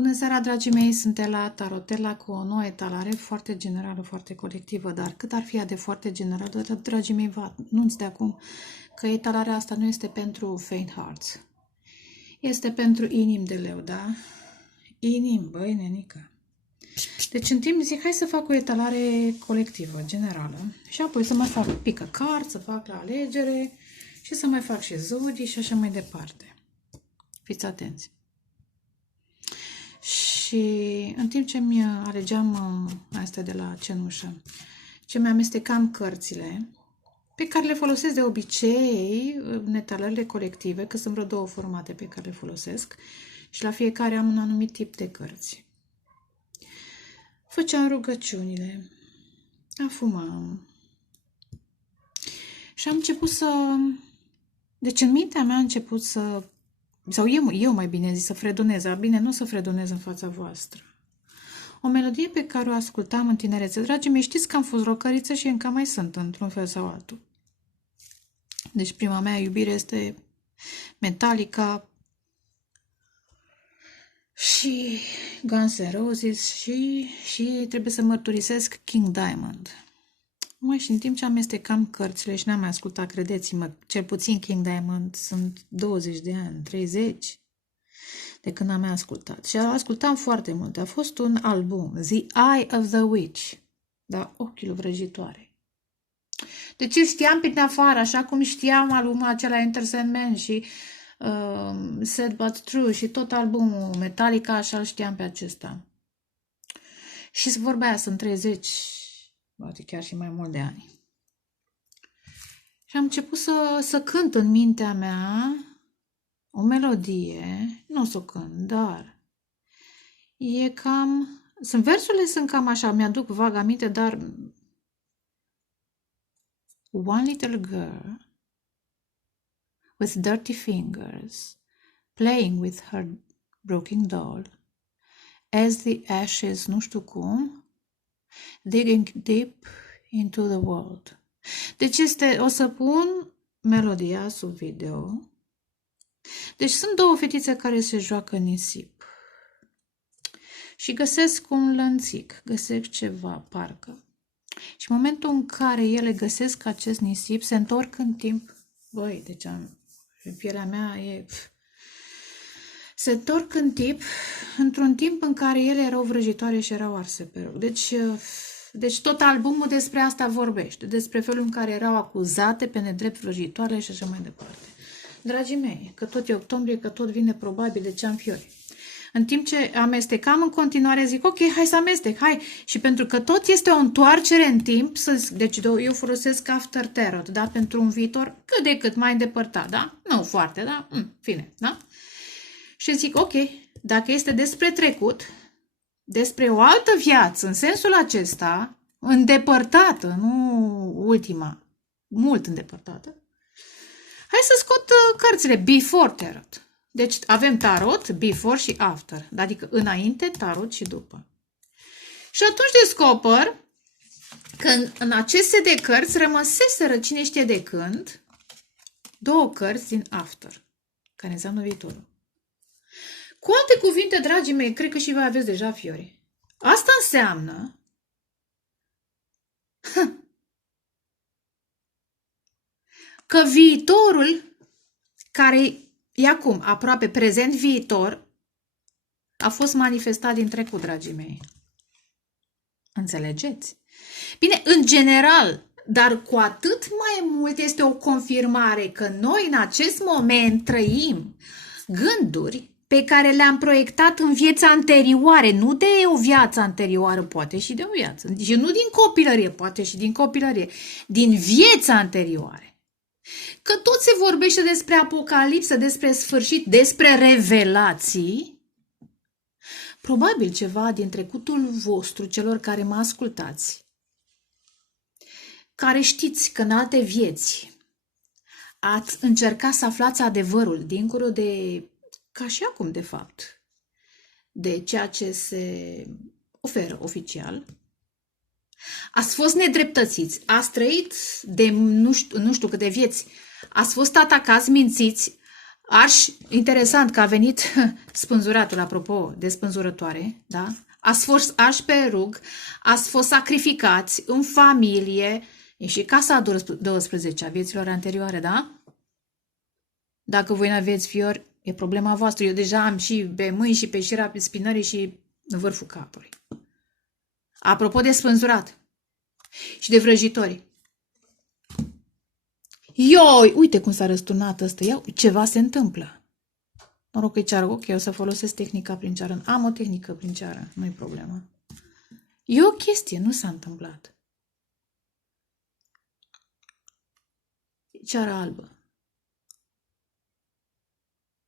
Bună seara, dragii mei! Sunt la Tarotella cu o nouă etalare foarte generală, foarte colectivă, dar cât ar fi ea de foarte generală, dragii mei, vă anunț de acum că etalarea asta nu este pentru faint hearts. Este pentru inimi de leu, da? Inimi, băi, nenică. Deci în timp zic, hai să fac o etalare colectivă, generală, și apoi să mai fac pică card, să fac la alegere și să mai fac și zodii și așa mai departe. Fiți atenți! Și în timp ce mi alegeam astea de la cenușă, ce mi-amestecam cărțile, pe care le folosesc de obicei în etalările colective, că sunt vreo două formate pe care le folosesc, și la fiecare am un anumit tip de cărți. Făceam rugăciunile, afumam și am început să... Deci în mintea mea a început să... Sau eu mai bine zis, să fredonez. Bine, nu să fredonez în fața voastră. O melodie pe care o ascultam în tinerețe. Dragii mei, știți că am fost rocăriță și încă mai sunt, într-un fel sau altul. Deci prima mea iubire este Metallica și Guns N' Roses și trebuie să mărturisesc King Diamond. Mai și în timp ce amestecam cărțile și n-am mai ascultat, credeți-mă, cel puțin King Diamond sunt 20 de ani, 30 de când am mai ascultat. Și ascultam foarte mult. A fost un album, The Eye of the Witch, da, Ochiul vrăjitoare. Deci știam pe din afară, așa cum știam albumul acela Enter Sandman și Sad But True și tot albumul Metallica, așa îl știam pe acesta. Și vorba aia, sunt 30, poate chiar și mai mult de ani. Și am început să cânt în mintea mea o melodie, nu o să o cânt, dar e cam... Versurile sunt cam așa, mi-aduc vag aminte, dar... One little girl with dirty fingers playing with her broken doll as the ashes, nu știu cum, digging deep into the world. Deci o să pun melodia sub video. Deci sunt două fetițe care se joacă în nisip. Și găsesc un lănțic, găsesc ceva, parcă. Și în momentul în care ele găsesc acest nisip, se întorc în timp. Băi, deci pielea mea e... Se întorc în timp, într-un timp în care ele erau vrăjitoare și erau arse pe rug. Deci tot albumul despre asta vorbește, despre felul în care erau acuzate pe nedrept vrăjitoare și așa mai departe. Dragii mei, că tot e octombrie, că tot vine probabil de ceanfiori. În timp ce amestecam în continuare, zic, ok, hai să amestec, hai. Și pentru că tot este o întoarcere în timp, deci eu folosesc After Tarot, da? Pentru un viitor cât de cât mai îndepărtat, da? Nu foarte, da? Fine, da? Și zic, ok, dacă este despre trecut, despre o altă viață, în sensul acesta, îndepărtată, nu ultima, mult îndepărtată, hai să scot cărțile Before Tarot. Deci avem Tarot, Before și After, adică înainte, Tarot și după. Și atunci descoper că în acest set de cărți rămăseseră, cine știe de când, două cărți din After, care înseamnă viitorul. Cu alte cuvinte, dragii mei, cred că și voi aveți deja fiori. Asta înseamnă că viitorul, care e acum aproape prezent viitor, a fost manifestat din trecut, dragii mei. Înțelegeți? Bine, în general, dar cu atât mai mult este o confirmare că noi în acest moment trăim gânduri pe care le-am proiectat în vieța anterioare, nu de o viață anterioară, poate și de o viață, și nu din copilărie, poate și din copilărie, din viața anterioare. Că tot se vorbește despre apocalipsă, despre sfârșit, despre revelații, probabil ceva din trecutul vostru, celor care mă ascultați, care știți că în alte vieți ați încercat să aflați adevărul, dincolo de, ca și acum de fapt, de ceea ce se oferă oficial, ați fost nedreptățiți, ați trăit de nu știu câte vieți, ați fost atacați, mințiți, Interesant că a venit spânzuratul, apropo de spânzurătoare, da? Ați fost arși pe rug, ați fost sacrificați în familie, e și casa 12 a vieților anterioare, da? Dacă voi nu aveți fiori, e problema voastră. Eu deja am și pe mâini și pe șira pe spinării și în vârful capului. Apropo de spânzurat și de vrăjitori. Ioi, uite cum s-a răsturnat ăsta. Ia, ceva se întâmplă. Noroc că e ceară. Ok, o să folosesc tehnica prin ceară. Am o tehnică prin ceară, nu-i problemă. E o chestie, nu s-a întâmplat. Ceara albă.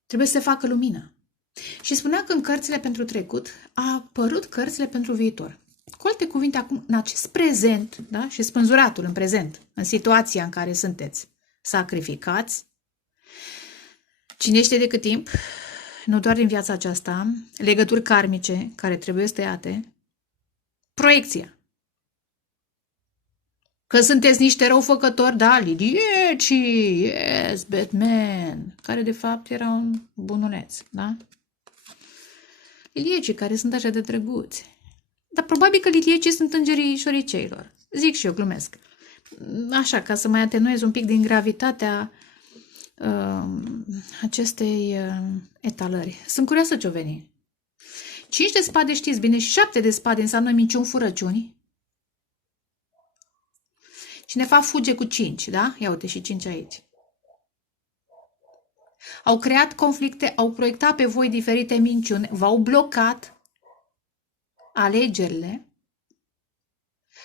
Trebuie să se facă lumină. Și spunea că în cărțile pentru trecut a apărut cărțile pentru viitor. Cu alte cuvinte, acum, în acest prezent, da? Și spânzuratul în prezent, în situația în care sunteți sacrificați, cine știe de cât timp, nu doar din viața aceasta, legături karmice care trebuie tăiate, proiecția. Că sunteți niște răufăcători, da, Lidieci, yes, Batman, care de fapt era un bunuleț, da? Liliecii care sunt așa de drăguți. Dar probabil că liliecii sunt îngerii șoriceilor. Zic și eu, glumesc. Așa, ca să mai atenuez un pic din gravitatea acestei etalări. Sunt curioasă ce-o veni. 5 de spade știți bine și 7 de spade înseamnă minciuni, furăciuni. Cineva fuge cu 5, da? Ia uite și 5 aici. Au creat conflicte, au proiectat pe voi diferite minciuni, v-au blocat alegerile,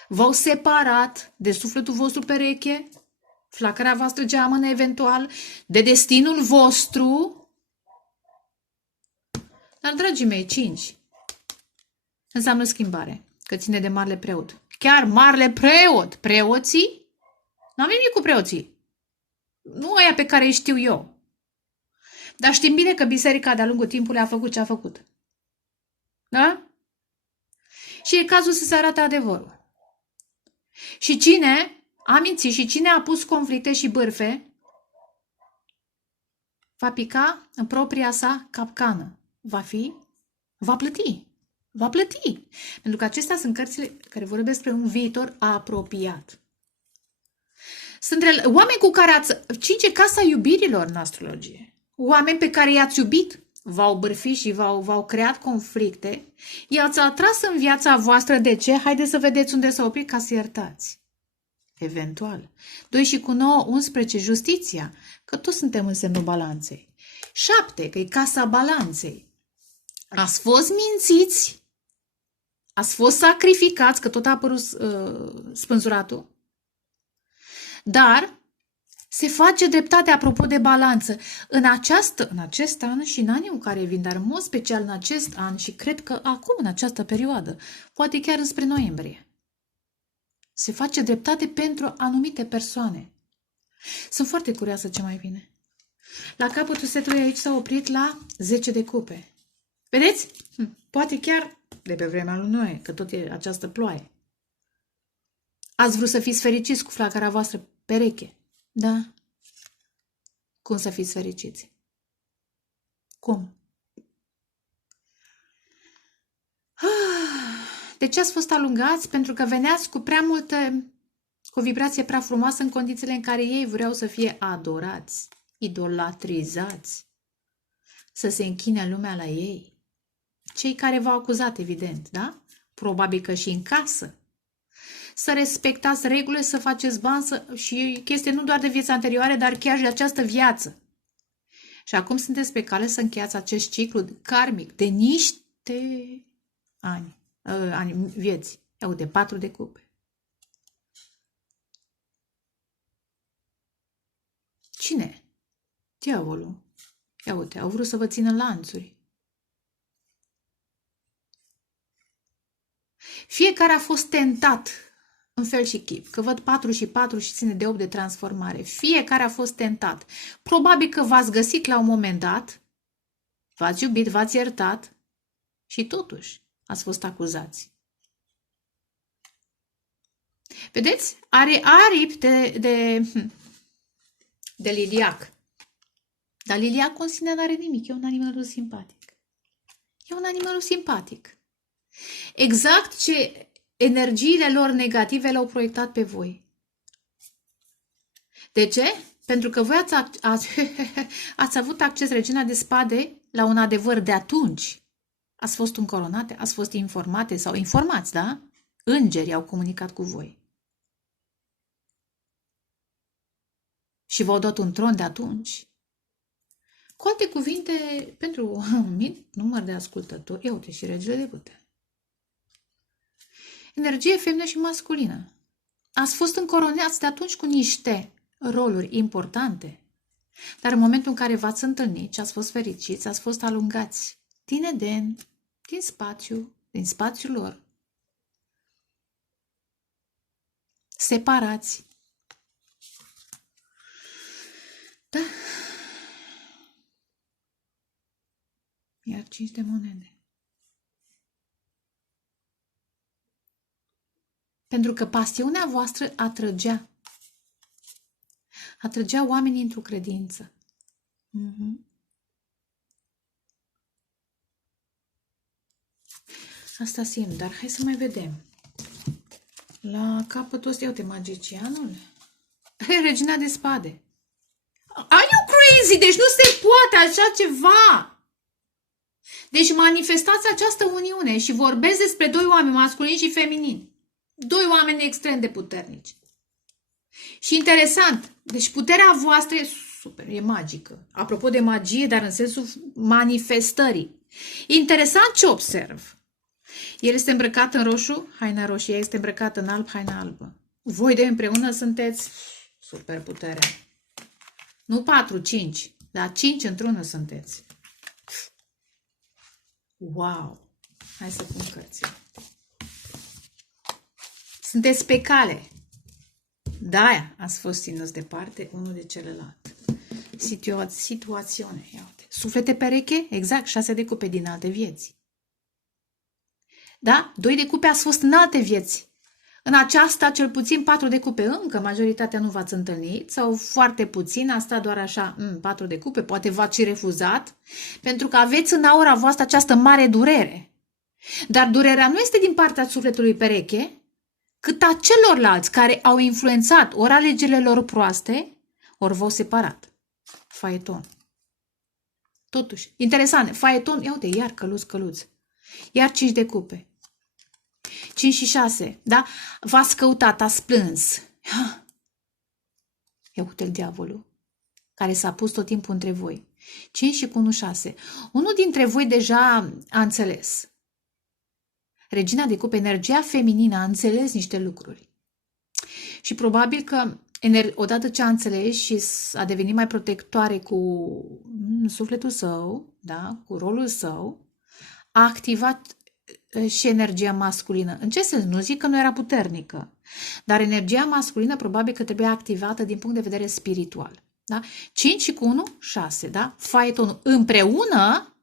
v-au separat de sufletul vostru pereche, flacăra voastră geamănă eventual, de destinul vostru. Dar, dragii mei, 5 înseamnă schimbare, că ține de marele preot. Chiar marele preot. Preoții? N-am nimic cu preoții. Nu aia pe care îi știu eu. Dar știm bine că biserica de-a lungul timpului a făcut ce a făcut. Da? Și e cazul să se arate adevărul. Și cine a mințit și cine a pus conflicte și bârfe va pica în propria sa capcană. Va plăti. Va plăti. Pentru că acestea sunt cărțile care vorbesc despre un viitor apropiat. Sunt oameni cu care ați... 5 e casa iubirilor în astrologie. Oameni pe care i-ați iubit, v-au bârfit și v-au creat conflicte, i-ați atras în viața voastră. De ce? Haideți să vedeți unde s-a oprit ca să iertați. Eventual. 2 și cu 9, 11, justiția, că toți suntem în semnul balanței. 7, că e casa balanței. Ați fost mințiți, ați fost sacrificați, că tot a apărut spânzuratul, dar se face dreptate apropo de balanță. În acest an și în anii în care vin, dar în mod special în acest an și cred că acum în această perioadă, poate chiar înspre noiembrie, se face dreptate pentru anumite persoane. Sunt foarte curioasă ce mai vine. La capătul setului aici s-a oprit la 10 de cupe. Vedeți? Poate chiar de pe vremea lui Noe, că tot e această ploaie. Ați vrut să fiți fericiți cu flacăra voastră pereche. Da? Cum să fiți fericiți? Cum? De ce ați fost alungați? Pentru că veneați cu prea multă, cu o vibrație prea frumoasă în condițiile în care ei vreau să fie adorați, idolatrizați, să se închine lumea la ei. Cei care v-au acuzat, evident, da? Probabil că și în casă. Să respectați regulile, să faceți bani și chestie nu doar de viața anterioare, dar chiar și de această viață. Și acum sunteți pe cale să încheiați acest ciclu karmic de niște vieți. Ia uite, 4 de cupe. Cine? Diavolul. Ia uite, au vrut să vă țină lanțuri. Fiecare a fost tentat în fel și chip, că văd 4 și 4 și ține de 8 de transformare. Fiecare a fost tentat. Probabil că v-ați găsit la un moment dat, v-ați iubit, v-ați iertat și totuși ați fost acuzați. Vedeți? Are aripi de liliac. Dar Lilia Consine n-are nimic, e un animal simpatic. E un animal simpatic. Exact ce energiile lor negative le-au proiectat pe voi. De ce? Pentru că voi ați avut acces, Regina de Spade, la un adevăr de atunci. Ați fost încoronate, ați fost informate sau informați, da? Îngerii au comunicat cu voi. Și v-au dat un tron de atunci. Cu alte cuvinte, pentru un mic număr de ascultători, ia uite și regele de putere. Energie feminină și masculină. Ați fost încoronați de atunci cu niște roluri importante. Dar în momentul în care v-ați întâlnit și ați fost fericiți, ați fost alungați din Eden, din spațiu, din spațiul lor. Separați. Da. Iar 5 de monede. Pentru că pasiunea voastră atrăgea oamenii într-o credință. Asta simt, dar hai să mai vedem. La capătul ăsta, uite, magicianul. Regina de Spade. Are you crazy? Deci nu se poate așa ceva! Deci manifestați această uniune și vorbesc despre doi oameni, masculini și feminini. Doi oameni extrem de puternici. Și interesant, deci puterea voastră e super, e magică. Apropo de magie, dar în sensul manifestării. Interesant ce observ. El este îmbrăcat în roșu, haina roșie, ea este îmbrăcată în alb, haina albă. Voi doi împreună sunteți super puterea. Nu 4, 5, dar 5 într-unul sunteți. Wow! Hai să pun cărțile. Sunteți pe cale. De-aia ați fost ținuți departe unul de celălalt. Situațiune. Ia uite. Suflete pereche? Exact, 6 de cupe din alte vieți. Da? 2 de cupe ați fost în alte vieți. În aceasta, cel puțin 4 de cupe. Încă majoritatea nu v-ați întâlnit sau foarte puțin, a stat doar așa, 4 de cupe, poate v-ați și refuzat, pentru că aveți în aura voastră această mare durere. Dar durerea nu este din partea sufletului pereche, cât a celorlalți care au influențat ori alegerile lor proaste, ori v-au separat. Faeton. Totuși, interesant, faeton, ia uite, iar căluț. Iar 5 de cupe. 5 și 6, da? V-ați căutat, ați plâns. Ia uite-l diavolul, care s-a pus tot timpul între voi. 5 și cu 1, 6. Unul dintre voi deja a înțeles. Regina de cupe, energia feminină a înțeles niște lucruri. Și probabil că odată ce a înțeles și a devenit mai protectoare cu sufletul său, da? Cu rolul său, a activat și energia masculină. În ce sens? Nu zic că nu era puternică, dar energia masculină probabil că trebuia activată din punct de vedere spiritual. Da? 5 și cu 1, 6. Da? Faetonul împreună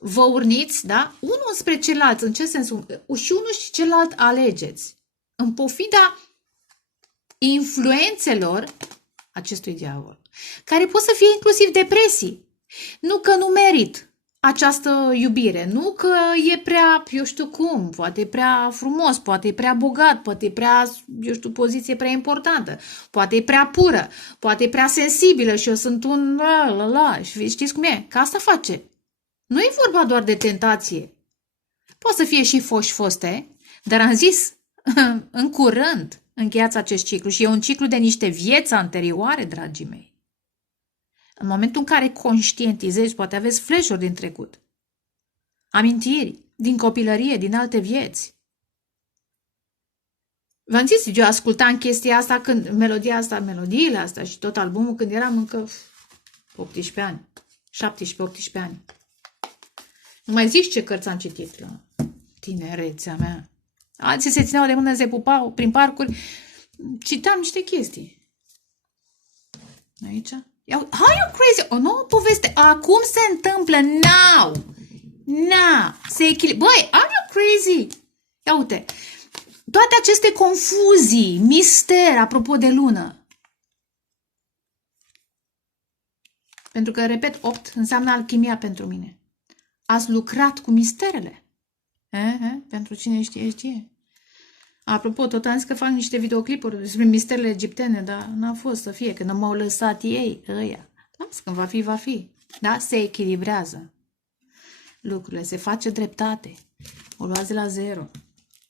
vă urniți, da? Unul spre celălalt. În ce sens? Și unul și celălalt alegeți. În pofida influențelor acestui diavol, care pot să fie inclusiv depresii. Nu că nu merit această iubire, nu că e prea, eu știu cum, poate e prea frumos, poate e prea bogat, poate e prea, eu știu, poziție prea importantă, poate e prea pură, poate e prea sensibilă și eu sunt un și știți cum e? Că asta face. Nu e vorba doar de tentație. Poate să fie și foste, dar am zis, în curând încheiați acest ciclu și e un ciclu de niște vieți anterioare, dragii mei. În momentul în care conștientizezi, poate aveți flash-uri din trecut, amintiri din copilărie, din alte vieți. V-am zis, eu ascultam chestia asta, melodiile astea și tot albumul când eram încă 18 ani, 17-18 ani. Nu mai zici ce cărți am citit la tinerețea mea. Alții se țineau de mână, se pupau prin parcuri. Citam niște chestii. Aici? Are you crazy? O nouă poveste. Acum se întâmplă. Now. Se echilibrează. Băi, are you crazy? Ia uite. Toate aceste confuzii, mister, apropo de lună. Pentru că, repet, 8 înseamnă alchimia pentru mine. Ați lucrat cu misterele. Pentru cine știe, știe. Apropo, tot am zis că fac niște videoclipuri despre misterele egiptene, dar n-a fost să fie, că nu m-au lăsat ei, ăia. Las, când va fi, va fi. Da? Se echilibrează lucrurile, se face dreptate. O luați de la zero.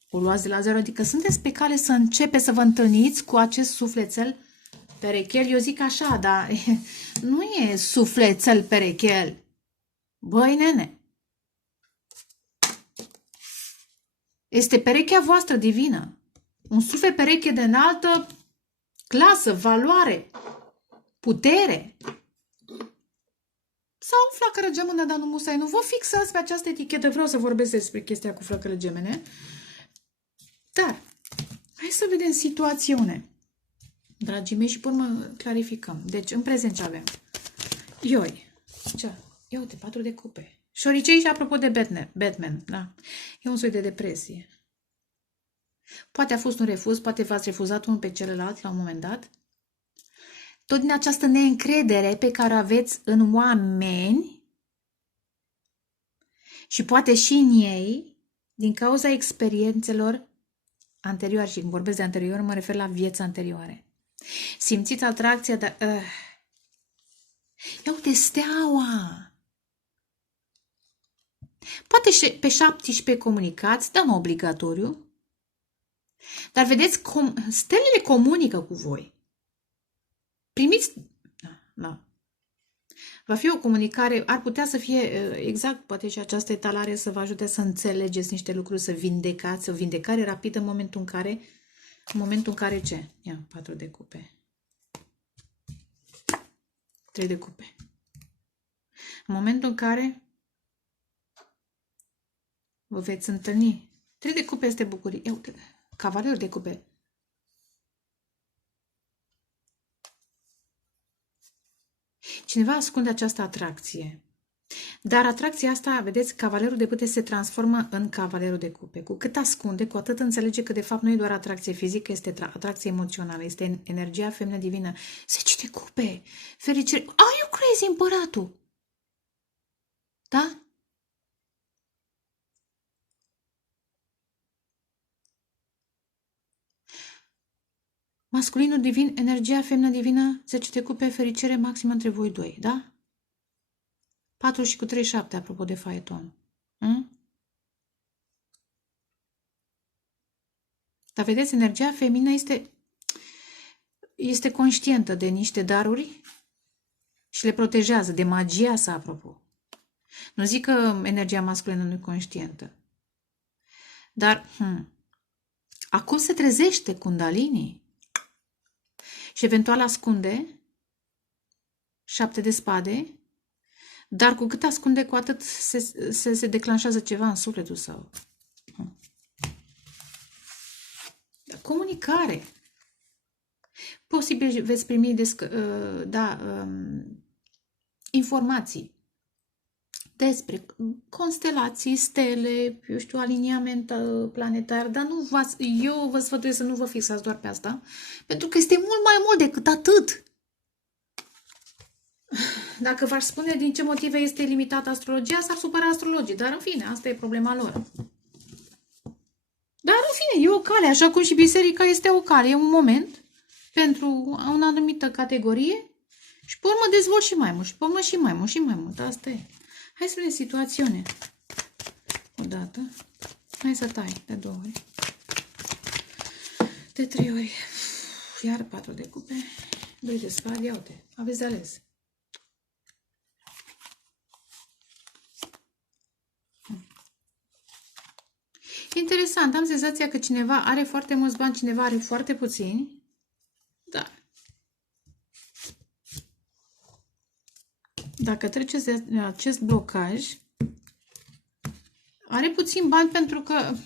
O luați de la zero, adică sunteți pe cale să începeți să vă întâlniți cu acest sufletel perechel. Eu zic așa, dar nu e sufletel perechel. Băi, nene, este perechea voastră divină. Un suflet pereche de înaltă clasă, valoare, putere. Sau flacără gemene, dar nu musai. Nu vă fixați pe această etichetă. Vreau să vorbesc despre chestia cu flacără gemene. Dar, hai să vedem situațiune. Dragii mei, și pe urmă clarificăm. Deci, în prezent ce avem? Ioi. Ce? Ia uite, 4 de cupe. Șoricei și apropo de Batman, da. E un soi de depresie. Poate a fost un refuz, poate v-ați refuzat unul pe celălalt la un moment dat. Tot din această neîncredere pe care o aveți în oameni și poate și în ei, din cauza experiențelor anterioare. Și când vorbesc de anterior, mă refer la vieți anterioare. Simțiți atracția de... Ia uite, steaua! Poate și pe 17 comunicați, dar nu obligatoriu. Dar vedeți, stelele comunică cu voi. Primiți... Da. Va fi o comunicare, ar putea să fie exact, poate și această etalare să vă ajute să înțelegeți niște lucruri, să vindecați, o vindecare rapidă în momentul în care ce? Ia, 4 de cupe. 3 de cupe. În momentul în care vă veți întâlni. 3 de cupe este bucurie. Ia uite, cavalerul de cupe. Cineva ascunde această atracție. Dar atracția asta, vedeți, cavalerul de cupe se transformă în cavalerul de cupe. Cu cât ascunde, cu atât înțelege că de fapt nu e doar atracție fizică, este atracție emoțională, este energia feminină divină. 10 de cupe, fericire. Are you crazy, împăratul? Da? Masculinul divin, energia feminină divină, 10 de cupe, fericire maximă între voi doi, da? 4 și cu 3, 7, apropo de faeton. Dar vedeți, energia feminină este conștientă de niște daruri și le protejează, de magia sa, apropo. Nu zic că energia masculină nu e conștientă. Dar, acum se trezește Kundalini și eventual ascunde 7 de spade, dar cu cât ascunde, cu atât se declanșează ceva în sufletul său. Comunicare. Posibil veți primi informații despre constelații, stele, eu știu, aliniament planetar, dar eu vă sfătuiesc să nu vă fixați doar pe asta, pentru că este mult mai mult decât atât. Dacă v-aș spune din ce motive este limitată astrologia, s-ar supăra astrologii, dar în fine, asta e problema lor. Dar în fine, e o cale, așa cum și biserica este o cale, e un moment pentru o anumită categorie și pe urmă dezvolt și mai mult, și pe urmă și mai mult, și mai mult, asta e. Hai să vedem situațiune. Odată. Hai să tai de 2 ori. De 3 ori. Iar 4 de cupe. 2 de spade. Ia uite. Aveți de ales. Interesant. Am senzația că cineva are foarte mulți bani, cineva are foarte puțini. Da. Dacă treceți de acest blocaj, are puțin bani pentru că,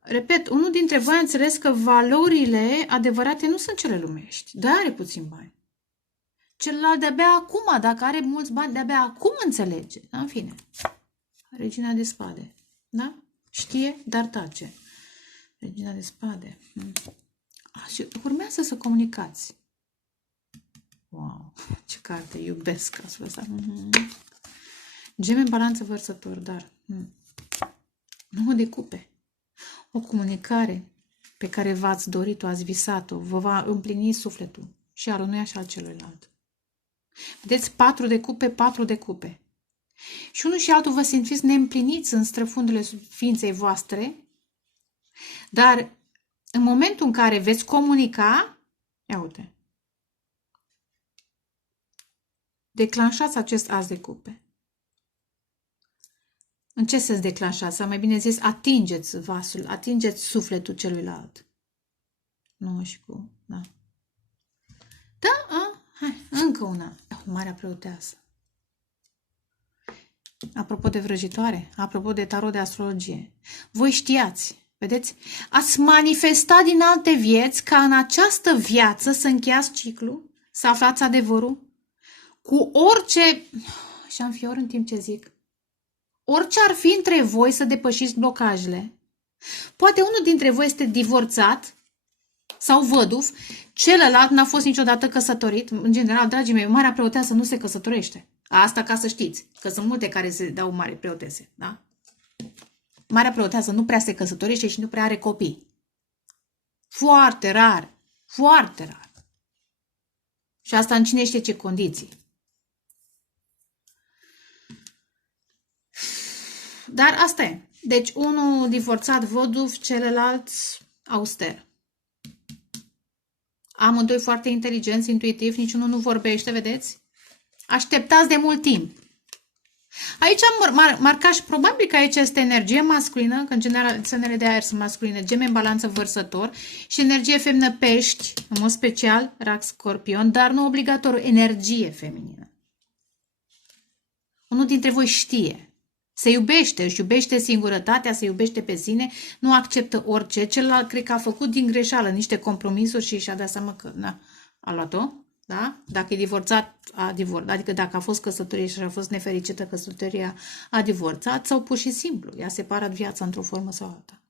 repet, unul dintre voi a înțeles că valorile adevărate nu sunt cele lumești, dar are puțin bani. Celălalt de-abia acum, dacă are mulți bani, de-abia acum înțelege. Da? În fine. Regina de spade. Da? Știe, dar tace. Regina de spade. Și urmează să comunicați. Wow, ce carte, iubesc astfel ăsta. Geme în balanță vărsător, dar 9 de cupe. O comunicare pe care v-ați dorit-o, ați visat-o, vă va împlini sufletul și al unuia și al celuilalt. Vedeți, 4 de cupe, 4 de cupe. Și unul și altul vă simțiți neîmpliniți în străfundurile ființei voastre, dar în momentul în care veți comunica, ia uite, declanșați acest as de cupe. În ce sens declanșați? Sau mai bine zis, atingeți vasul, atingeți sufletul celuilalt. Nu și cu, da. Da, hai, încă una. Marea Preoteasă. Apropo de vrăjitoare, apropo de tarot de astrologie, voi știați, vedeți, ați manifestat din alte vieți ca în această viață să încheiați ciclu, să aflați adevărul, cu orice, și am fior în timp ce zic, orice ar fi între voi să depășiți blocajele. Poate unul dintre voi este divorțat sau văduv, celălalt n-a fost niciodată căsătorit. În general, dragii mei, Marea Preoteasă nu se căsătorește. Asta ca să știți, că sunt multe care se dau mari preotese, da? Marea Preoteasă nu prea se căsătorește și nu prea are copii. Foarte rar, foarte rar. Și asta în cine știe ce condiții. Dar asta e. Deci unul divorțat văduv, celălalt auster. Amândoi foarte inteligenți, intuitiv, niciunul nu vorbește, vedeți? Așteptați de mult timp. Aici am marcat și probabil că aici este energie masculină, că în general semnele de aer sunt masculine, Geme în balanță vărsător, și energie feminină pești, în mod special, Rac Scorpion, dar nu obligatoriu, energie feminină. Unul dintre voi știe. Se iubește, își iubește singurătatea, se iubește pe sine, nu acceptă orice. Celălalt cred că a făcut din greșeală niște compromisuri și și-a dat seama că a luat-o. Da? Dacă e divorțat, a divorțat. Adică dacă a fost căsătorie și a fost nefericită căsătoria, a divorțat sau pur și simplu i-a separat viața într-o formă sau alta.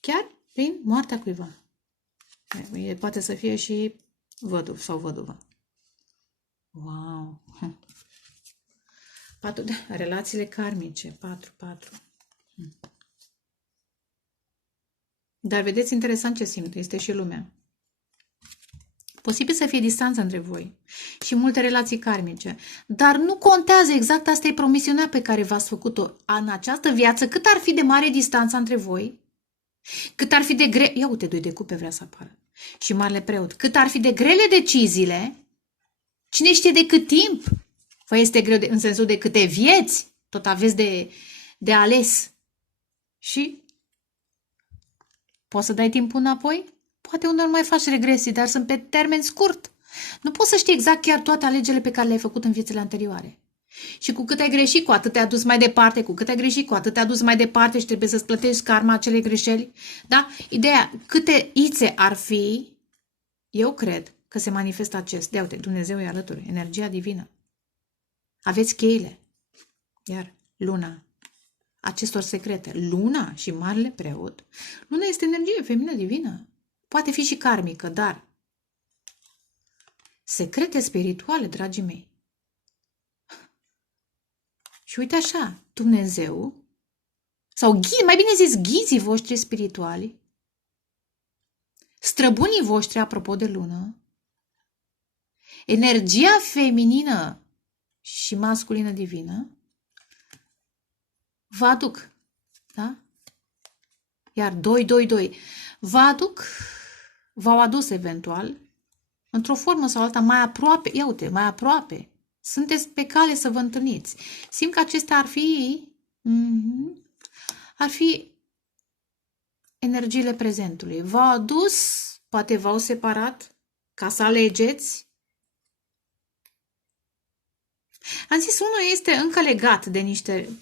Chiar prin moartea cuiva. Poate să fie și văduv sau văduvă. Wow! 4, relațiile karmice, 4. Dar vedeți, interesant ce simt, este și lumea. Posibil să fie distanță între voi și multe relații karmice, dar nu contează, exact asta e promisiunea pe care v-ați făcut-o în această viață, cât ar fi de mare distanța între voi, cât ar fi de grele, ia uite, 2 de cupe vrea să apară, și Marele Preot, cât ar fi de grele deciziile, cine știe de cât timp vă este greu, în sensul de câte vieți tot aveți de ales. Și poți să dai timpul înapoi? Poate unor mai faci regresii, dar sunt pe termen scurt. Nu poți să știi exact chiar toate alegerile pe care le-ai făcut în viețile anterioare. Și cu cât ai greșit, cu atât te-a dus mai departe, cu cât ai greșit, cu atât te-a dus mai departe și trebuie să-ți plătești karma acelei greșeli. Da? Ideea, câte ițe ar fi, eu cred că se manifestă acest. De uite, Dumnezeu e alături, energia divină. Aveți cheile. Iar luna, acestor secrete, luna și Marele Preot, luna este energie feminină divină. Poate fi și karmică, dar secrete spirituale, dragii mei. Și uite așa, Dumnezeu, sau mai bine zis, ghizii voștri spirituali, străbunii voștri, apropo de lună, energia feminină și masculină divină, vă aduc, da? Iar 2, v-au adus eventual, într-o formă sau alta, mai aproape, ia uite, mai aproape, sunteți pe cale să vă întâlniți. Simt că acestea ar fi energiile prezentului. V-au adus, poate v-au separat, ca să alegeți. Am zis, unul este încă legat de niște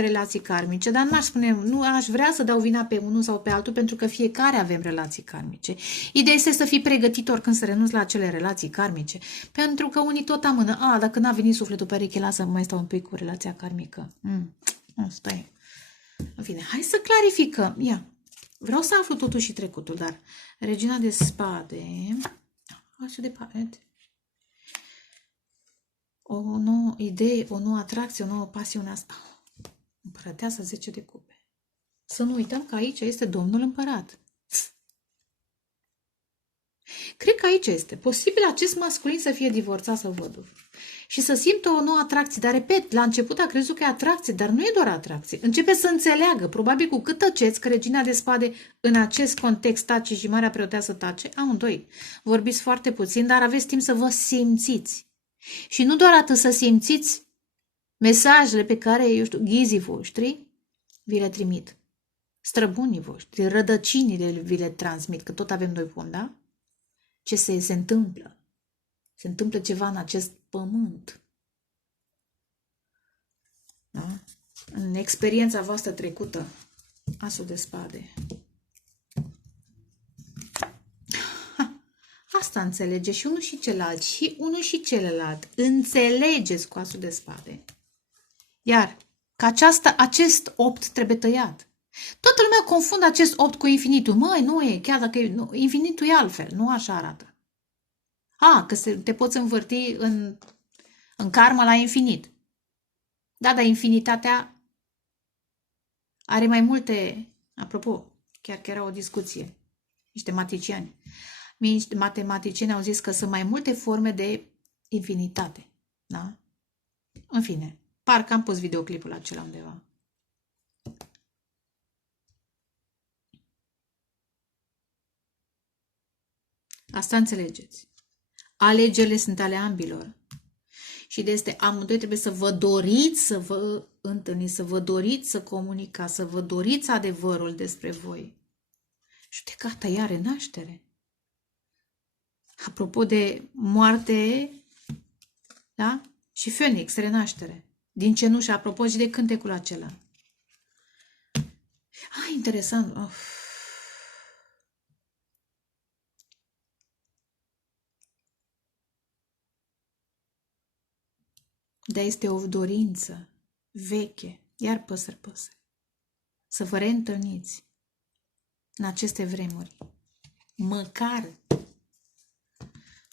relații karmice, dar nu aș vrea să dau vina pe unul sau pe altul, pentru că fiecare avem relații karmice. Ideea este să fii pregătit oricând să renunți la acele relații karmice, pentru că unii tot amână. Dacă n-a venit sufletul pereche, lasă mai stau un pic cu relația karmică. Stai. În fine, hai să clarificăm. Ia. Vreau să aflu totuși trecutul, dar regina de spade, asul de pade, o nouă idee, o nouă atracție, o nouă pasiune asta. Împărăteasa 10 de cupe. Să nu uităm că aici este domnul împărat. Cred că aici este posibil acest masculin să fie divorțat sau văduv și să simtă o nouă atracție. Dar, repet, la început a crezut că e atracție, dar nu e doar atracție. Începe să înțeleagă, probabil cu cât tăceți, că regina de spade în acest context tace și marea preoteasă tace, amândoi. Vorbiți foarte puțin, dar aveți timp să vă simțiți. Și nu doar atât să simțiți mesajele pe care, eu știu, ghizii voștri vi le trimit. Străbunii voștri, rădăcinile vi le transmit, că tot avem doi pomi, da? Ce se întâmplă? Se întâmplă ceva în acest pământ. Da? În experiența voastră trecută, asul de spade. Asta înțelege și unul și celălalt, și unul și celălalt. Înțelegeți cu asul de spade. Iar că acest 8 trebuie tăiat. Toată lumea confundă acest 8 cu infinitul. Măi, nu e, chiar dacă infinitul e altfel, nu așa arată. Că te poți învârti în karmă la infinit. Da, dar infinitatea are mai multe, apropo, chiar era o discuție, niște matematicieni au zis că sunt mai multe forme de infinitate. Da? În fine, parcă am pus videoclipul acela undeva. Asta înțelegeți. Alegerile sunt ale ambilor. Și de este amândoi trebuie să vă doriți să vă întâlniți, să vă doriți să comunicați, să vă doriți adevărul despre voi. Judecata ea renaștere. Apropo de moarte, da? Și Fenix, renaștere. Din cenușă, apropo și de cântecul acela. Interesant. Dar este o dorință veche, iar păsări. Să vă reîntâlniți în aceste vremuri. Măcar.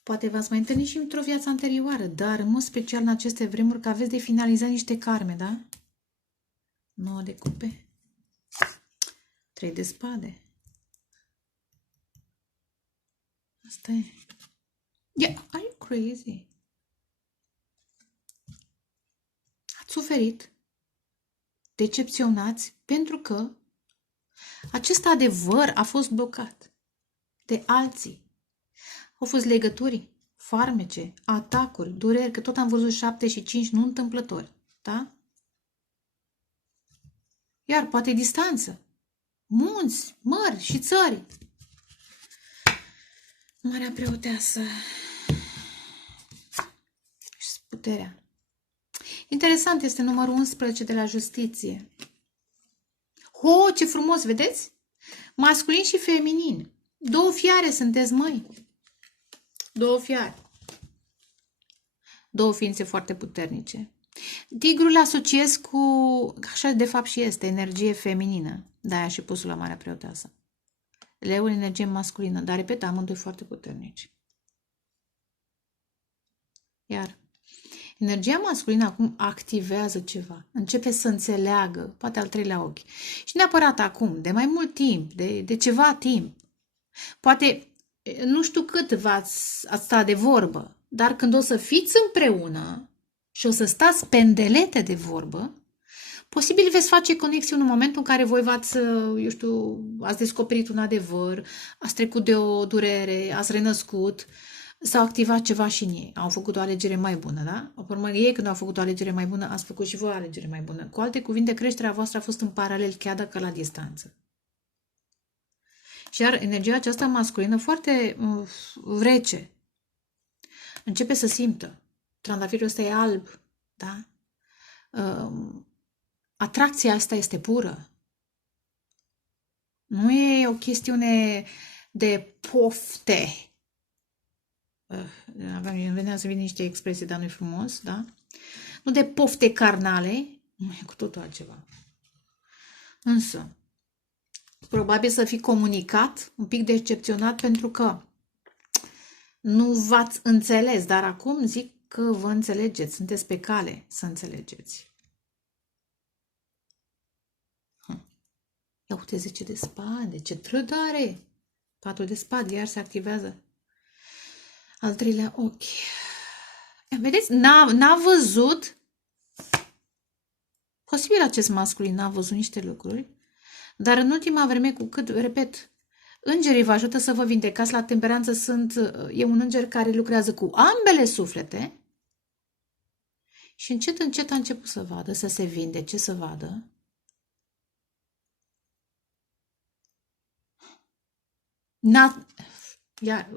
Poate v-ați mai întâlnit și într-o viață anterioară, dar în mod special în aceste vremuri că aveți de finalizat niște karme, da? 9 de cupe. 3 de spade. Asta e. Yeah, are you crazy? Ați suferit, decepționați, pentru că acest adevăr a fost blocat de alții. Au fost legături, farmece, atacuri, dureri, că tot am văzut 7 și 5, nu întâmplători, da? Iar poate distanță, munți, mări și țări. Marea preoteasă și puterea. Interesant este numărul 11 de la justiție. Ce frumos, vedeți? Masculin și feminin. 2 fiare sunteți, măi. 2 fiare. 2 ființe foarte puternice. Tigrul asociez cu, așa de fapt și este, energie feminină. De-aia și pusul la marea preoteasă. Leul, energie masculină, dar repet, amândoi foarte puternici. Iar energia masculină acum activează ceva, începe să înțeleagă, poate al 3-lea ochi. Și neapărat acum, de mai mult timp, de ceva timp. Poate, nu știu cât ați stat de vorbă, dar când o să fiți împreună și o să stați pendelete de vorbă, posibil veți face conexiuni în momentul în care voi ați descoperit un adevăr, ați trecut de o durere, ați renăscut, s-au activat ceva și în ei. Au făcut o alegere mai bună, da? Urmă, ei când au făcut o alegere mai bună, ați făcut și voi o alegere mai bună. Cu alte cuvinte, creșterea voastră a fost în paralel, chiar dacă la distanță. Și iar energia aceasta masculină foarte rece începe să simtă. Trandafirul ăsta e alb, da? Atracția asta este pură. Nu e o chestiune de pofte. Îmi venea să vin niște expresii, dar nu-i frumos, da? Nu de pofte carnale, nu e cu totul altceva. Însă, Probabil să fi comunicat, un pic decepționat pentru că nu v-ați înțeles, dar acum zic că vă înțelegeți, sunteți pe cale să înțelegeți. Ia uite 10 de spade, ce trădare! 4 de spade, iar se activează al treilea ochi. Vedeți, n-a văzut, posibil acest masculin n-a văzut niște lucruri, dar în ultima vreme, cu cât, repet, îngerii vă ajută să vă vindecați, la temperanță e un înger care lucrează cu ambele suflete și încet, încet a început să vadă, să se vindece, să vadă.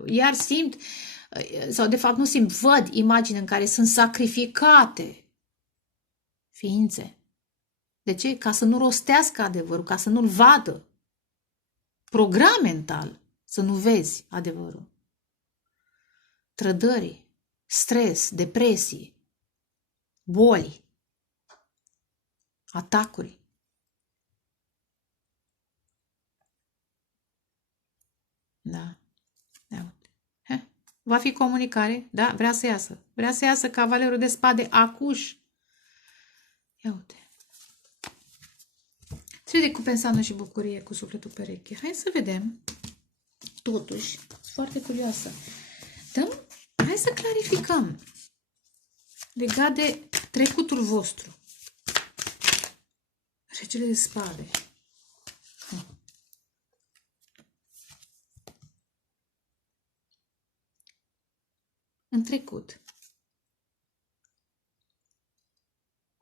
Iar simt, sau de fapt nu simt, văd imagini în care sunt sacrificate ființe. De ce? Ca să nu rostească adevărul, ca să nu-l vadă. Program mental, să nu vezi adevărul. Trădări, stres, depresii, boli, atacuri. Da. Va fi comunicare, da? Vrea să iasă. Vrea să iasă cavalerul de spade acuș. Ia uite. Ce recompensată și bucurie cu sufletul pereche. Hai să vedem. Totuși, sunt foarte curioasă. Hai să clarificăm. Legat de trecutul vostru. Regele de spade. În trecut.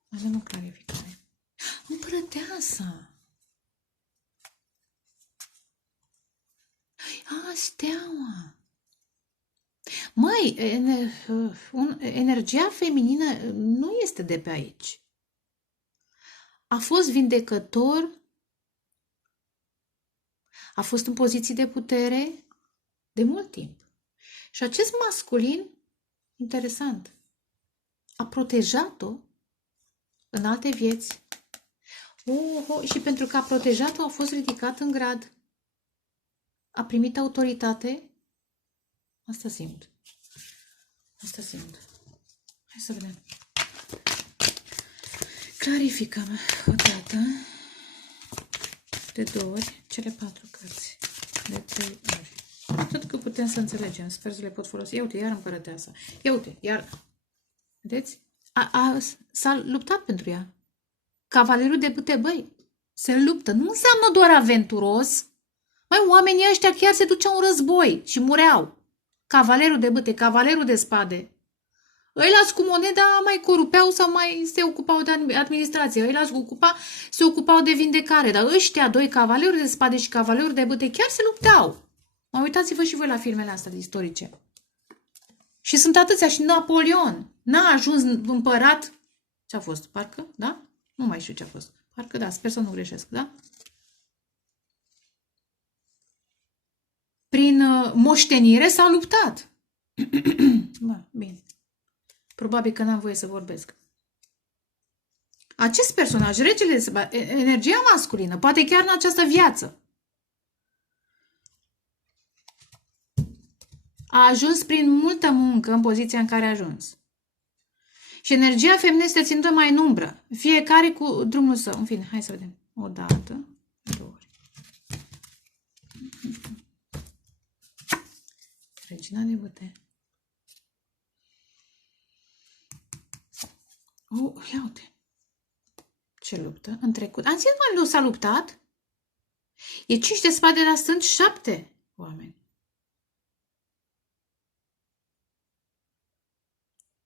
Avem o clarificare. Împărăteasa. Steaua. Măi, energia feminină nu este de pe aici. A fost vindecător, a fost în poziții de putere de mult timp. Și acest masculin, interesant, a protejat-o în alte vieți. Și pentru că a protejat-o, a fost ridicat în grad. A primit autoritate. Asta simt. Hai să vedem. Clarificăm o dată, de 2 ori, cele 4 cărți, de 3 ori. Tot că putem să înțelegem, sper să le pot folosi. Ia uite, iar împărăteasa. Ia uite, iar. Vedeți? S-a luptat pentru ea. Cavalerul de bâte, băi, se luptă. Nu înseamnă doar aventuros. Mai oamenii ăștia chiar se duceau în război și mureau. Cavalerul de bâte, cavalerul de spade. Ăilați cu moneda mai corupeau sau mai se ocupau de administrație. Ăilați cu se ocupau de vindecare. Dar ăștia doi, cavalerul de spade și cavalerul de bâte, chiar se luptau. Mă uitați-vă și voi la filmele astea istorice. Și sunt atâția. Și Napoleon n-a ajuns împărat. Ce-a fost? Parcă? Da? Nu mai știu ce a fost. Parcă da, sper să nu greșesc, da? Prin moștenire s-a luptat. Bine. Probabil că n-am voie să vorbesc. Acest personaj, regele, energia masculină, poate chiar în această viață, a ajuns prin multă muncă în poziția în care a ajuns. Și energia feminină este ținută mai în umbră. Fiecare cu drumul său. În fine, hai să vedem. O dată, 2 ori. Regina de bâte. Ia uite. Ce luptă în trecut. Am zis, mai s-a luptat. E 5 de spade, dar sunt 7 oameni.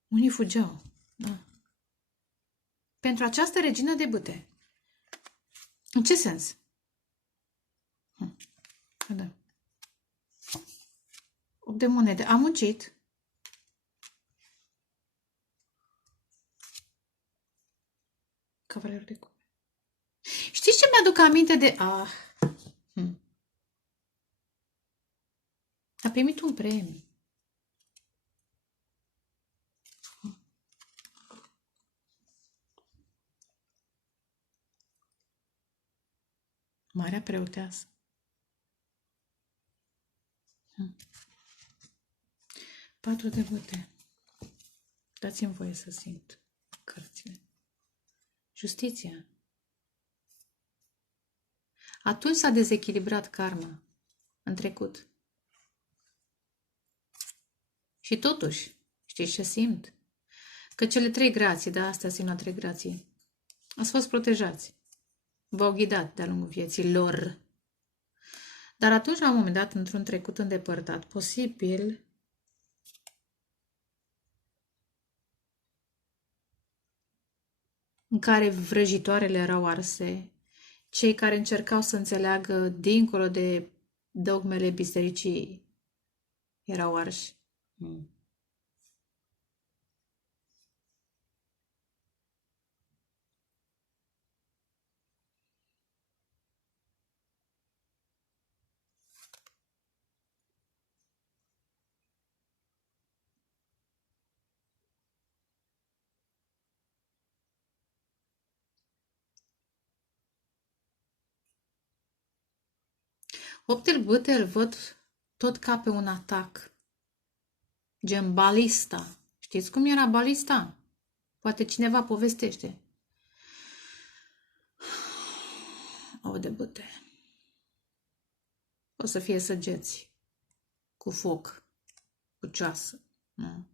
Unii fugeau. Da. Pentru această regină de bâte. În ce sens? Da. 8 de monede. Am muncit. Cavalerul de cupe. Știți ce mi-aduc aminte de... A primit un premiu. Marea preoteasă. Patru de bâte. Dați-mi voie să simt cărțile. Justiția. Atunci s-a dezechilibrat karma în trecut. Și totuși, știți ce simt? Că cele trei grații, da, astea simt la trei grații, ați fost protejați. V-au ghidat de-a lungul vieții lor. Dar atunci, la un moment dat, într-un trecut îndepărtat, posibil în care vrăjitoarele erau arse, cei care încercau să înțeleagă dincolo de dogmele bisericii erau arși. Optel bâte îl văd tot ca pe un atac. Gen balista. Știți cum era balista? Poate cineva povestește. O de bâte. O să fie săgeți. Cu foc. Cu ceasă. Nu?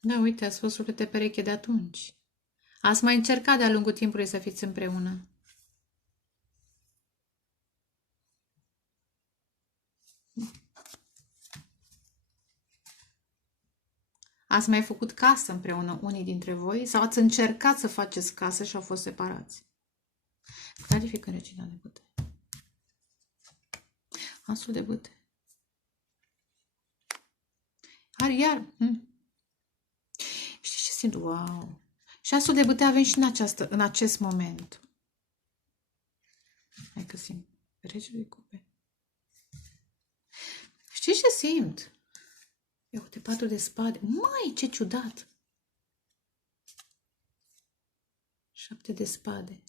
Da, uite, ați fost suflete pereche de atunci. Ați mai încercat de-a lungul timpului să fiți împreună. Ați mai făcut casă împreună unii dintre voi sau ați încercat să faceți casă și au fost separați? Clarificăm regina de bâte. Asul de bâte. Iar. Știi ce simt? Wow! Și asul de bâte avem și în acest moment. Hai că simt. Regele de cupe. Știi ce simt? Ia uite, patru de spade. Mai, ce ciudat! 7 de spade.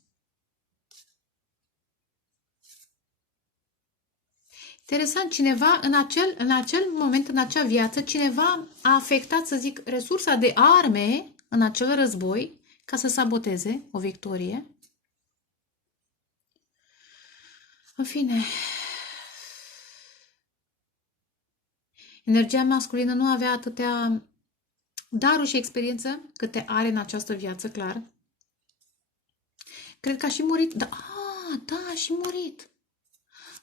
Interesant, cineva în acel moment, în acea viață, cineva a afectat, să zic, resursa de arme în acel război ca să saboteze o victorie. În fine, energia masculină nu avea atâtea daruri și experiență câte are în această viață, clar. Cred că a și murit. Da, a și murit.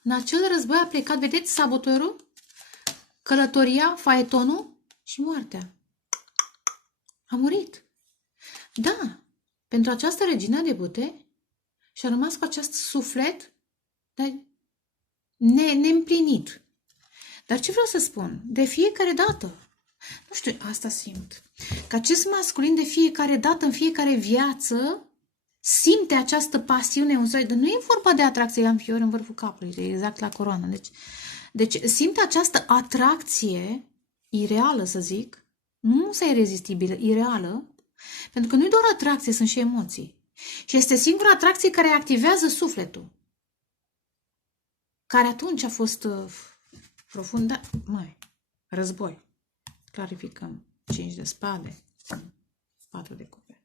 În acel război a plecat, vedeți, sabotorul, călătoria, faetonul și moartea. A murit. Da, pentru această regină de bâte și-a rămas cu acest suflet neîmplinit. Dar ce vreau să spun? De fiecare dată, nu știu, asta simt, că acest masculin de fiecare dată, în fiecare viață, simte această pasiune, un soi, de nu e vorba de atracție, am fior în vârful capului, exact la coroană. Deci simte această atracție ireală, să zic, nu să e rezistibilă, ireală, pentru că nu e doar atracție, sunt și emoții. Și este singura atracție care activează sufletul. Care atunci a fost profundat. Război. Clarificăm. 5 de spade. 4 de cupe.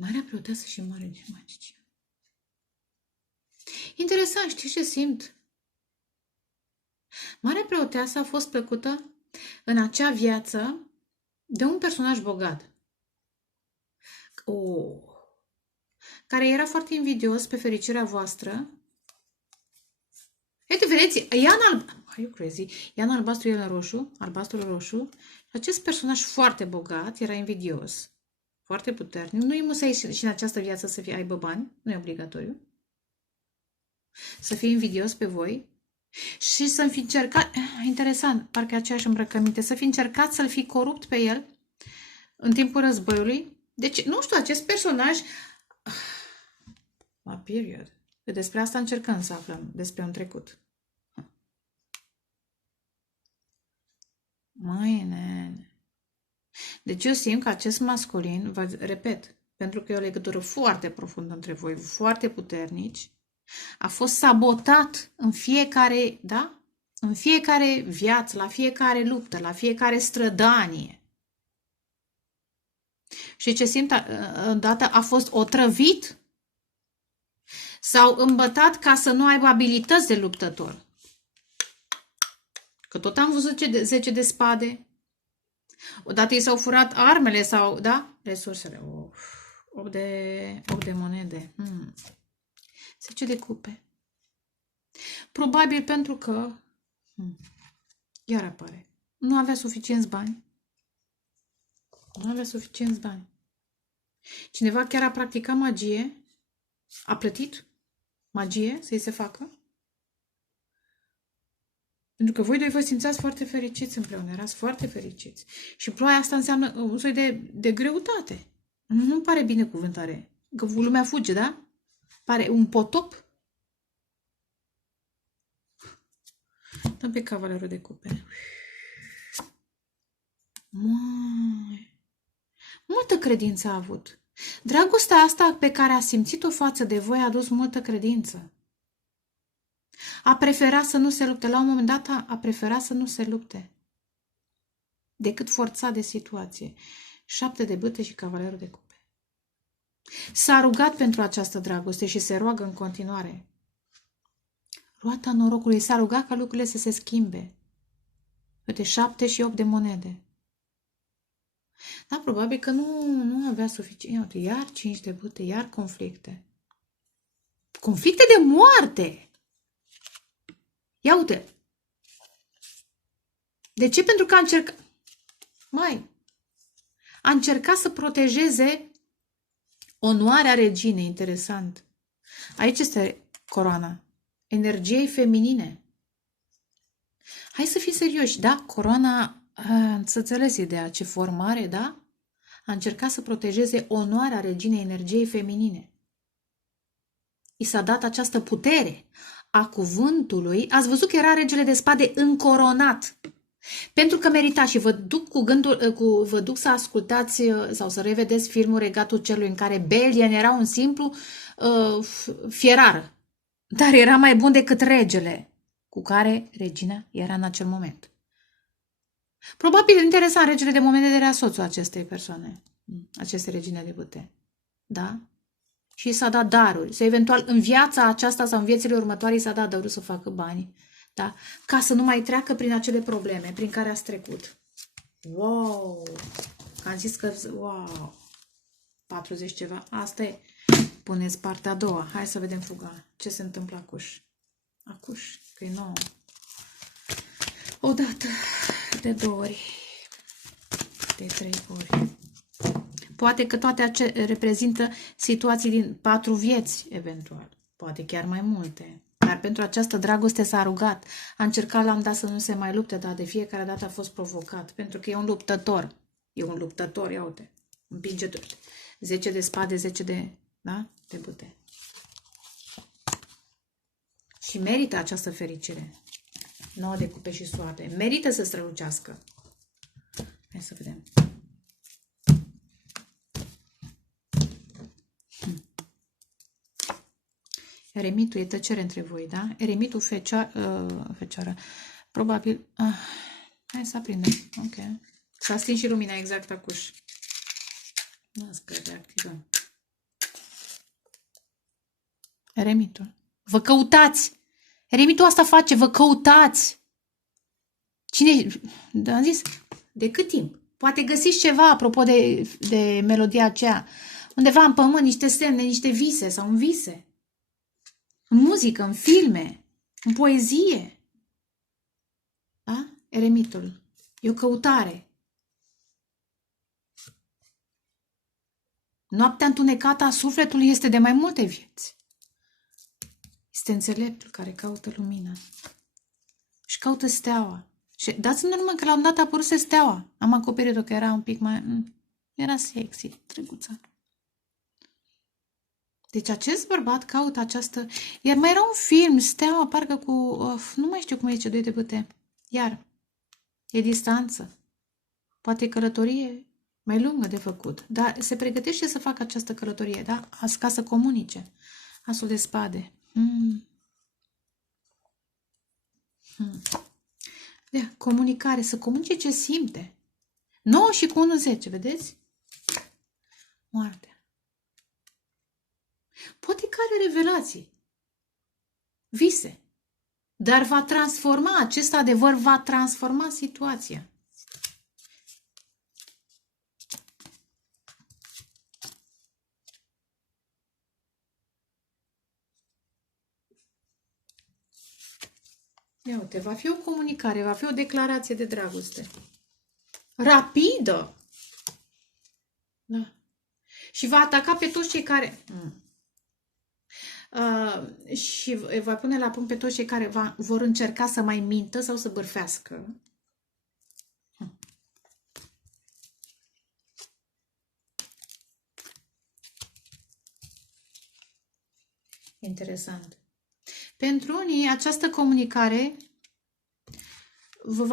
Marea preoteasă și mare magicie. Interesant, știi ce simt? Marea preoteasă a fost plăcută în acea viață de un personaj bogat, care era foarte invidios pe fericirea voastră. Uite, vedeți, ea în are you crazy? Ea în albastru, el în roșu, albastru-roșu. Acest personaj foarte bogat era invidios, foarte puternic. Nu-i musai și în această viață să aibă bani, nu e obligatoriu. Să fie invidios pe voi și să fi încercat, interesant, parcă aceeași îmbrăcăminte, să fi încercat să-l fi corupt pe el în timpul războiului. Deci, nu știu, acest personaj, period. Despre asta încercăm să aflăm, despre un trecut. Măi, nene. Deci eu simt că acest masculin, vă repet, pentru că e o legătură foarte profundă între voi, foarte puternici, a fost sabotat în fiecare, da? În fiecare viață, la fiecare luptă, la fiecare strădanie. Și ce simt odată a fost otrăvit sau îmbătat ca să nu aibă abilități de luptător. Că tot am văzut 10 de spade. Odată i s-au furat armele sau, da? Resursele. 8 de monede. 10 de cupe. Probabil pentru că iar apare. Nu avea suficienți bani. Nu avea suficienți bani. Cineva chiar a practicat magie. A plătit magie să-i se facă. Pentru că voi doi vă simțeați foarte fericiți împreună, erați foarte fericiți. Și ploaia asta înseamnă un soi de greutate. Nu pare binecuvântare. Că lumea fuge, da? Pare un potop. Dăm pe cavalerul de cupe. Mai. Multă credință a avut. Dragostea asta pe care a simțit-o față de voi a adus multă credință. A preferat să nu se lupte. La un moment dat a preferat să nu se lupte. Decât forța de situație. 7 de bâte și cavalerul de cupe. S-a rugat pentru această dragoste și se roagă în continuare. Roata norocului s-a rugat ca lucrurile să se schimbe. Uite, 7 și 8 de monede. Da, probabil că nu avea suficient. Uite, iar 5 de bâte, iar conflicte. Conflicte de moarte! Ia uite! De ce? Pentru că a încercat... A încercat să protejeze onoarea reginei. Interesant. Aici este coroana. Energiei feminine. Hai să fim serioși, da? Coroana, să înțeles ideea, ce formare, da? A încercat să protejeze onoarea reginei energiei feminine. I s-a dat această putere a cuvântului. Ați văzut că era regele de spade încoronat. Pentru că merita și vă duc vă duc să ascultați sau să revedeți filmul Regatul Cerului în care Belien era un simplu fierar. Dar era mai bun decât regele cu care regina era în acel moment. Probabil interesant, regele de moment era soțul acestei persoane, aceste regine de bâte. Da? Și s-a dat daruri. Sau eventual în viața aceasta sau în viețile următoare s-a dat daruri să facă bani. Da? Ca să nu mai treacă prin acele probleme prin care ați trecut. Wow! Că am zis că... Wow! 40 ceva. Asta e. Puneți partea a doua. Hai să vedem fuga. Ce se întâmplă acuș? Acuș, că e nouă. Odată, de 2 ori, de 3 ori. Poate că toate reprezintă situații din 4 vieți, eventual. Poate chiar mai multe. Dar pentru această dragoste s-a rugat. A încercat la un dat să nu se mai lupte, dar de fiecare dată a fost provocat. Pentru că e un luptător. E un luptător, ia uite. Împinge tot. 10 de spade, 10 de... Da? De bâte. Și merită această fericire. 9 de cupe și soarte. Merită să strălucească. Hai să vedem. Eremitul e tăcere între voi, da? Eremitul fecioară. Probabil... hai să aprindem. Ok. S-a stins și lumina exact acuș. Las că reactivăm. Eremitul. Vă căutați! Eremitul asta face, vă căutați! Cine, am zis, de cât timp? Poate găsiți ceva, apropo de melodia aceea, undeva în pământ, niște semne, niște vise sau în vise. În muzică, în filme, în poezie. Da? Eremitul. E o căutare. Noaptea întunecată a sufletului este de mai multe vieți. Este înțeleptul care caută lumina. Și caută steaua. Și dați-mi numai că la un dat a apărut steaua. Am acoperit-o că era un pic mai... Era sexy, drăguța. Deci acest bărbat caută această... Iar mai era un film, steaua, parcă cu... nu mai știu cum e ce doi de bâte. Iar e distanță. Poate călătorie mai lungă de făcut. Dar se pregătește să facă această călătorie, da? Ca să comunice. Asul de spade. Da, comunicare, să comunice ce simte. 9 și cu 1, 10, vedeți? Moartea. Poate că are revelații, vise, dar va transforma, acest adevăr va transforma situația. Ia uite, va fi o comunicare, va fi o declarație de dragoste. Rapidă! Da. Și va ataca pe toți cei care... și va pune la punct pe toți cei care vor încerca să mai mintă sau să bârfească. Interesant. Pentru unii, această comunicare vă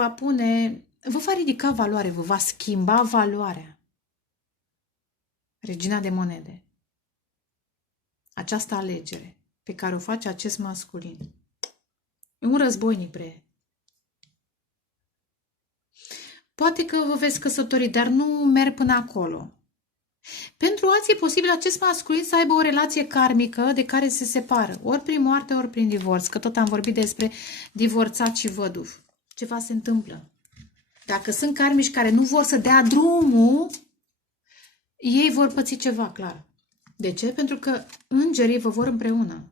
va ridica valoare, vă va schimba valoarea. Regina de monede. Această alegere pe care o face acest masculin. E un războinic pre. Poate că vă veți căsători, dar nu merg până acolo. Pentru alții e posibil acest masculin să aibă o relație karmică de care se separă, ori prin moarte, ori prin divorț, că tot am vorbit despre divorțat și văduv. Ceva se întâmplă. Dacă sunt karmici care nu vor să dea drumul, ei vor păți ceva, clar. De ce? Pentru că îngerii vă vor împreună.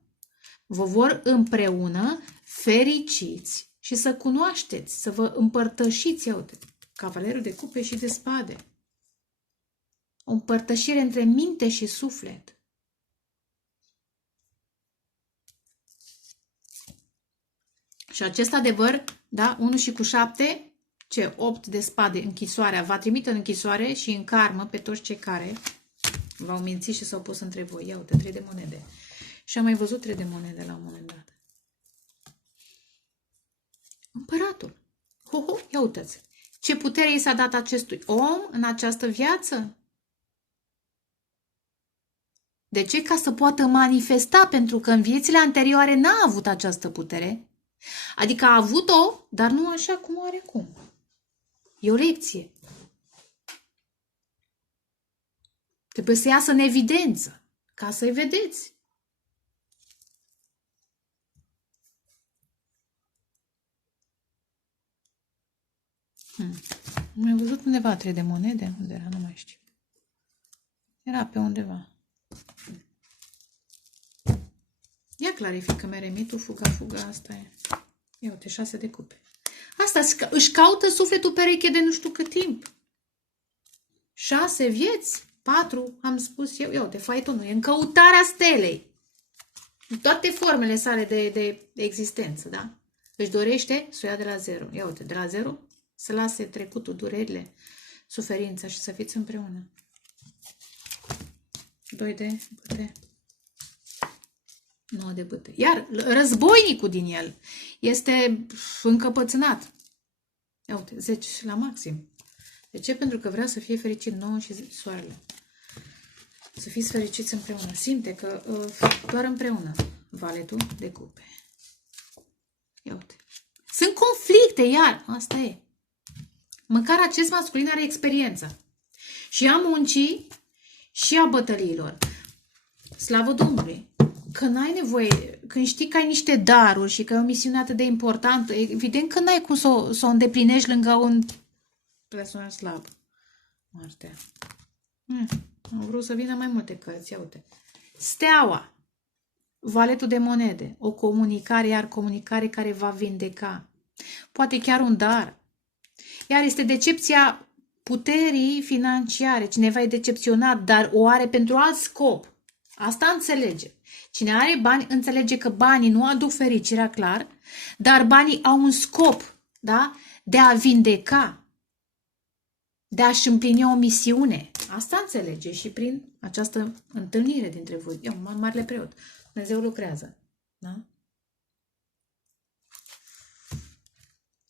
Vă vor împreună fericiți și să cunoașteți, să vă împărtășiți, uite, cavalerul de cupe și de spade. O împărtășire între minte și suflet. Și acest adevăr, da, 1 și cu 7, ce 8 de spade, închisoarea, va trimite în închisoare și în karmă pe toți cei care v-au mințit și s-au pus între voi. Ia uite, 3 de monede. Și am mai văzut 3 de monede la un moment dat. Împăratul. Ia uitați. Ce putere i s-a dat acestui om în această viață? De ce? Ca să poată manifesta, pentru că în viețile anterioare n-a avut această putere. Adică a avut-o, dar nu așa cum o are acum. E o lecție. Trebuie să iasă în evidență, ca să-i vedeți. Am mai văzut undeva 3 de monede? Unde era? Nu mai știu. Era pe undeva. Ia clarifică-mi, eremitul, fuga, asta e. Ia uite, 6 de cupe. Asta își caută sufletul pereche de nu știu cât timp. 6 vieți, 4, am spus eu. Ia uite, faitonul e în căutarea stelei. În toate formele sale de existență, da? Își dorește să o ia de la 0. Ia uite, de la 0 să lase trecutul, durerile, suferința și să fiți împreună. 2 de bâte. 9 de bâte. Iar războinicul din el este încăpățânat. Ia uite, 10 la maxim. De ce? Pentru că vrea să fie fericit, 9 și soarele. Să fiți fericiți împreună. Simte că doar împreună. Valetul de cupe. Ia uite. Sunt conflicte, iar. Asta e. Măcar acest masculin are experiență. Și a muncii și a bătăliilor. Slavă Domnului! când ai nevoie, când știi că ai niște daruri și că e o misiune atât de importantă, evident că n-ai cum să o îndeplinești lângă un personaj slab. Martea. Am vrut să vină mai multe cărți, ia uite. Steaua. Valetul de monede. O comunicare, iar comunicare care va vindeca. Poate chiar un dar. Iar este decepția puterii financiare. Cineva e decepționat, dar o are pentru alt scop. Asta înțelege. Cine are bani, înțelege că banii nu aduc fericirea, clar, dar banii au un scop, da? De a vindeca, de a-și împlini o misiune. Asta înțelege și prin această întâlnire dintre voi. Eu, Marele Preot. Dumnezeu lucrează. Da?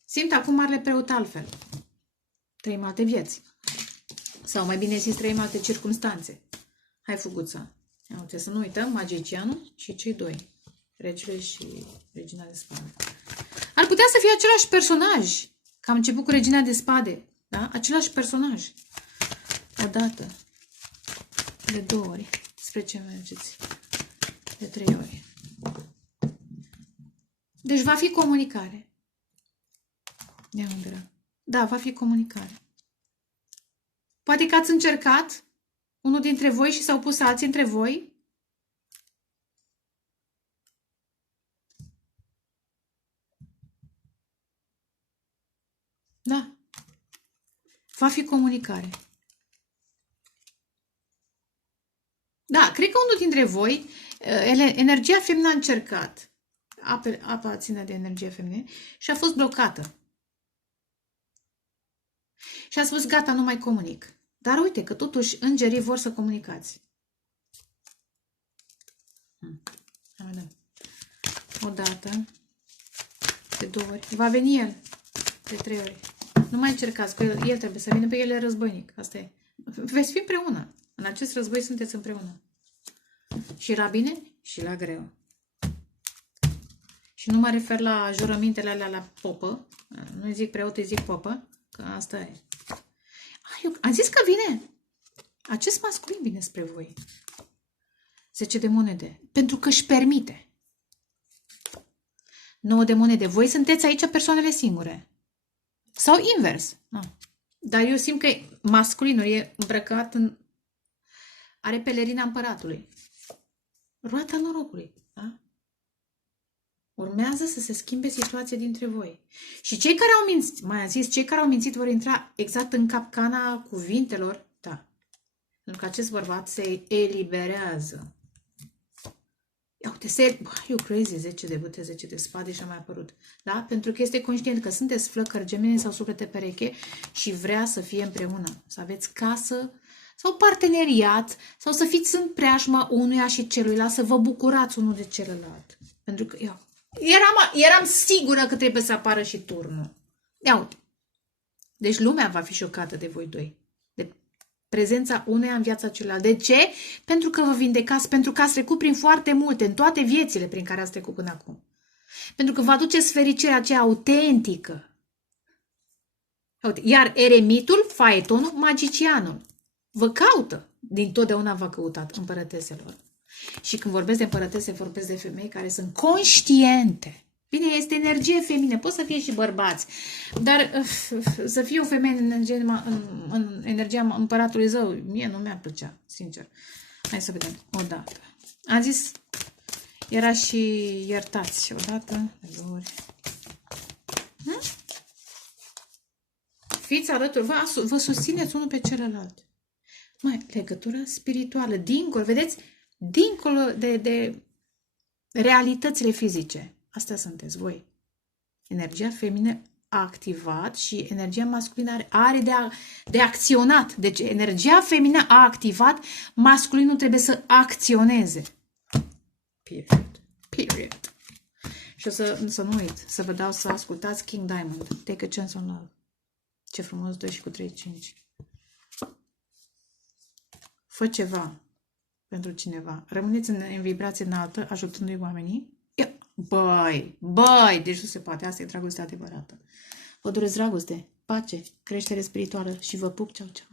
Simt acum Marele Preot altfel. Trăim alte vieți. Sau mai bine zis, trăim alte circumstanțe. Hai, Fuguța. Ia uite, să nu uităm, magicianul și cei doi. Regele și Regina de Spade. Ar putea să fie același personaj. Că am început cu Regina de Spade. Da? Același personaj. O dată. De 2 ori. Spre ce mergeți? De 3 ori. Deci va fi comunicare. Ia unde. Da, va fi comunicare. Poate că ați încercat unul dintre voi și s-au pus alții între voi. Da. Va fi comunicare. Da, cred că unul dintre voi, energia feminină a încercat. Apa ține de energie feminină și a fost blocată. Și a spus, gata, nu mai comunic. Dar uite că totuși îngerii vor să comunicați. O dată, de 2 ori. Va veni el de 3 ori. Nu mai încercați, că el trebuie să vină, pe el e războinic. Asta e. Veți fi împreună. În acest război sunteți împreună. Și la bine și la greu. Și nu mă refer la jurămintele alea la popă. Nu îi zic preot, îi zic popă. Că asta e. Am zis că vine. Acest masculin vine spre voi. 10 de monede. Pentru că își permite. 9 de monede. Voi sunteți aici persoanele singure. Sau invers. Dar eu simt că masculinul e îmbrăcat în... Are pelerina împăratului. Roata norocului. Da? Urmează să se schimbe situația dintre voi. Și cei care au mințit, mai am zis, cei care au mințit vor intra exact în capcana cuvintelor. Da. Pentru că acest bărbat se eliberează. Ia uite, you crazy, 10 de bâte, 10 de spade și a mai apărut. Da? Pentru că este conștient că sunteți flăcări, gemeni sau suflete pereche și vrea să fie împreună. Să aveți casă sau parteneriat sau să fiți în preajma unuia și celuilalt, să vă bucurați unul de celălalt. Pentru că eu eram sigură că trebuie să apară și turnul. Ia uite. Deci lumea va fi șocată de voi doi. De prezența uneia în viața celuilalt. De ce? Pentru că vă vindecați, pentru că ați trecut prin foarte multe, în toate viețile prin care ați trecut până acum. Pentru că vă aduceți fericirea aceea autentică. Iar eremitul, faetonul, magicianul. Vă caută. Dintotdeauna v-a căutat, împărăteselor. Și când vorbesc de împărătese, vorbesc de femei care sunt conștiente. Bine, este energie feminină, pot să fie și bărbați, dar să fie o femeie în energia împăratului zău, mie nu mi-ar plăcea, sincer. Hai să vedem, o dată. Am zis, era și iertați, o dată, de 2 ori. Fiți alături, vă susțineți unul pe celălalt. Mai, legătură spirituală, dincolo, vedeți? Dincolo de realitățile fizice. Astea sunteți voi. Energia feminină a activat și energia masculină are de acționat. Deci energia feminină a activat, masculinul trebuie să acționeze. Period. Și o să nu uit, să vă dau să ascultați King Diamond. Take a chance on love. Ce frumos, 2 și cu 3, 5. Fă ceva pentru cineva. Rămâneți în vibrație înaltă, ajutându-i oamenii. Băi, deci nu se poate. Asta e dragostea adevărată. Vă doresc dragoste, pace, creștere spirituală și vă pup, ceau, ceau.